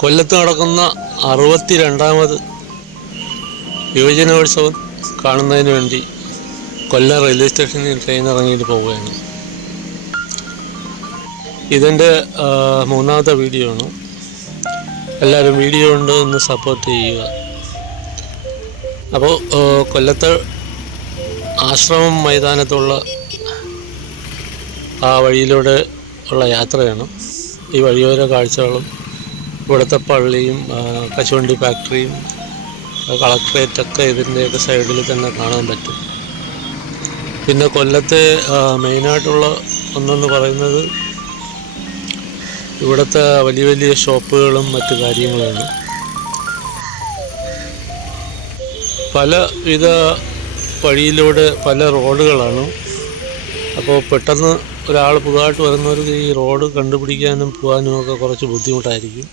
കൊല്ലത്ത് നടക്കുന്ന അറുപത്തി രണ്ടാമത് യുവജനോത്സവം കാണുന്നതിന് വേണ്ടി കൊല്ലം റെയിൽവേ സ്റ്റേഷനിൽ ട്രെയിൻ ഇറങ്ങിയിട്ട് പോവുകയാണ്. ഇതിന്റെ മൂന്നാമത്തെ വീഡിയോ ആണ്. എല്ലാവരും വീഡിയോ ഉണ്ട് ഒന്ന് സപ്പോർട്ട് ചെയ്യുക. അപ്പോൾ കൊല്ലത്ത് ആശ്രമം മൈതാനത്തുള്ള ആ വഴിയിലൂടെ ഉള്ള യാത്രയാണ്. ഈ വഴിയോര കാഴ്ചകളും ഇവിടുത്തെ പള്ളിയും കശുവണ്ടി ഫാക്ടറിയും കളക്ട്രേറ്റൊക്കെ ഇതിന്റെയൊക്കെ സൈഡിൽ തന്നെ കാണാൻ പറ്റും. പിന്നെ കൊല്ലത്തെ മെയിനായിട്ടുള്ള ഒന്നെന്ന് പറയുന്നത് ഇവിടുത്തെ വലിയ വലിയ ഷോപ്പുകളും മറ്റു കാര്യങ്ങളുമാണ്. പലവിധ വഴിയിലൂടെ പല റോഡുകളാണ്. അപ്പോൾ പെട്ടെന്ന് ഒരാൾ പുതുതായിട്ട് വരുന്നവർക്ക് ഈ റോഡ് കണ്ടുപിടിക്കാനും പോകാനും ഒക്കെ കുറച്ച് ബുദ്ധിമുട്ടായിരിക്കും.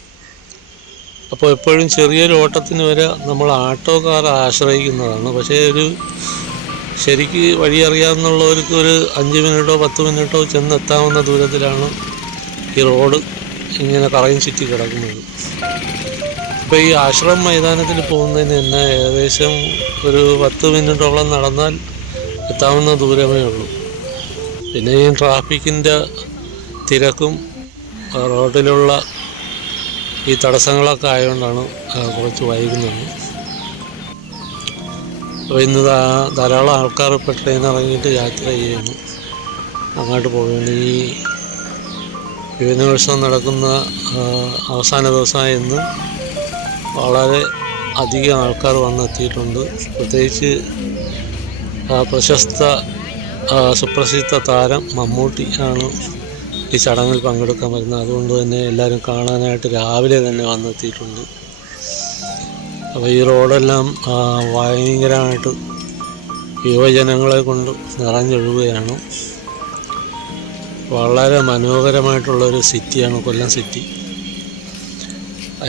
അപ്പോൾ എപ്പോഴും ചെറിയൊരു ഓട്ടത്തിന് വരെ നമ്മൾ ആട്ടോക്കാർ ആശ്രയിക്കുന്നതാണ്. പക്ഷേ ഒരു ശരിക്ക് വഴി അറിയാവുന്നവർക്ക് ഒരു അഞ്ച് മിനിറ്റോ പത്ത് മിനിറ്റോ ചെന്നെത്താവുന്ന ദൂരത്തിലാണ് ഈ റോഡ് ഇങ്ങനെ കറയും ചുറ്റി കിടക്കുന്നത്. ഇപ്പോൾ ഈ ആശ്രമം മൈതാനത്തിൽ പോകുന്നതിന് തന്നെ ഏകദേശം ഒരു പത്ത് മിനിറ്റോളം നടന്നാൽ എത്താവുന്ന ദൂരമേ ഉള്ളൂ. പിന്നെ ഈ ട്രാഫിക്കിന്റെ തിരക്കും റോഡിലുള്ള ഈ തടസ്സങ്ങളൊക്കെ ആയതുകൊണ്ടാണ് കുറച്ച് വൈകുന്നത്. അപ്പോൾ ഇന്ന് ധാരാളം ആൾക്കാർ ഇപ്പോൾ ട്രെയിൻ ഇറങ്ങിയിട്ട് യാത്ര ചെയ്യുന്നു. അങ്ങോട്ട് പോകുന്നു ഈ യുവനോത്സവം നടക്കുന്ന അവസാന ദിവസമായ ഇന്ന് വളരെ അധികം ആൾക്കാർ വന്നെത്തിയിട്ടുണ്ട്. പ്രത്യേകിച്ച് പ്രശസ്ത സുപ്രസിദ്ധ താരം മമ്മൂട്ടി ആണ് ഈ ചടങ്ങിൽ പങ്കെടുക്കാൻ പറ്റുന്നത്. അതുകൊണ്ട് തന്നെ എല്ലാവരും കാണാനായിട്ട് രാവിലെ തന്നെ വന്നെത്തിയിട്ടുണ്ട്. അപ്പോൾ ഈ റോഡെല്ലാം ഭയങ്കരമായിട്ട് യുവജനങ്ങളെ കൊണ്ട് നിറഞ്ഞൊഴുകുകയാണ്. വളരെ മനോഹരമായിട്ടുള്ളൊരു സിറ്റിയാണ് കൊല്ലം സിറ്റി.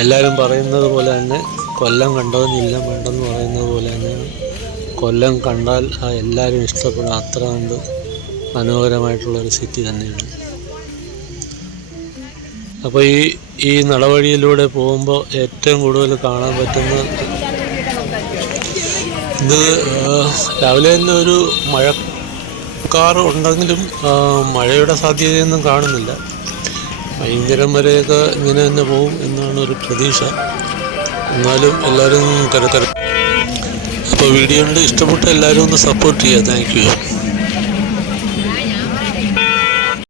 എല്ലാവരും പറയുന്നത് പോലെ തന്നെ കൊല്ലം കണ്ടതിനില്ല വേണ്ടെന്ന് പറയുന്നത് പോലെ തന്നെയാണ് കൊല്ലം കണ്ടാൽ എല്ലാവരും ഇഷ്ടപ്പെടും. അത്ര കണ്ട് മനോഹരമായിട്ടുള്ളൊരു സിറ്റി തന്നെയാണ്. അപ്പോൾ ഈ ഈ നടവഴിയിലൂടെ പോകുമ്പോൾ ഏറ്റവും കൂടുതൽ കാണാൻ പറ്റുന്ന ഇത് രാവിലെ തന്നെ ഒരു മഴക്കാർ ഉണ്ടെങ്കിലും മഴയുടെ സാധ്യതയൊന്നും കാണുന്നില്ല. ഭയങ്കരം വരെയൊക്കെ ഇങ്ങനെ തന്നെ പോകും എന്നാണ് ഒരു പ്രതീക്ഷ. എന്നാലും എല്ലാവരും കരുതര അപ്പോൾ വീഡിയോ കണ്ട് ഇഷ്ടപ്പെട്ട എല്ലാവരും ഒന്ന് സപ്പോർട്ട് ചെയ്യുക. Thank you